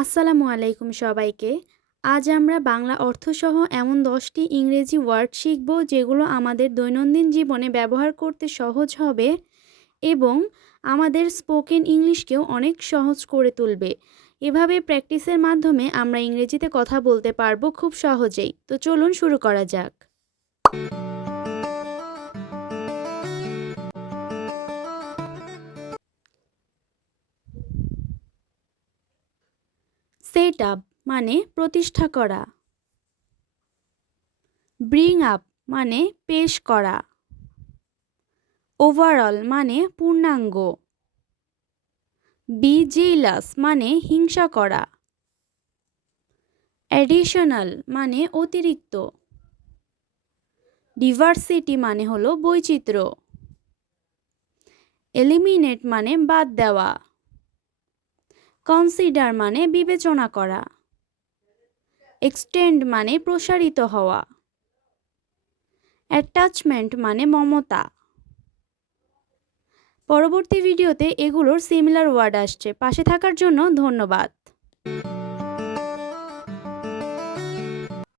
আসসালামু আলাইকুম সবাইকে। আজ আমরা বাংলা অর্থসহ এমন 10টি ইংরেজি ওয়ার্ড শিখব যেগুলো আমাদের দৈনন্দিন জীবনে ব্যবহার করতে সহজ হবে এবং আমাদের স্পোকেন ইংলিশকেও অনেক সহজ করে তুলবে। এভাবে প্র্যাকটিসের মাধ্যমে আমরা ইংরেজিতে কথা বলতে পারবো খুব সহজেই। তো চলুন শুরু করা যাক। সেট আপ মানে প্রতিষ্ঠা করা। ব্রিং আপ মানে পেশ করা। ওভারঅল মানে পূর্ণাঙ্গ। বি জেলাস মানে হিংসা করা। অ্যাডিশনাল মানে অতিরিক্ত। ডিভার্সিটি মানে হলো বৈচিত্র্য। এলিমিনেট মানে বাদ দেওয়া। কনসিডার মানে বিবেচনা করা। এক্সটেন্ড মানে প্রসারিত হওয়া। অ্যাটাচমেন্ট মানে মমতা। পরবর্তী ভিডিওতে এগুলোর সিমিলার ওয়ার্ড আসছে। পাশে থাকার জন্য ধন্যবাদ।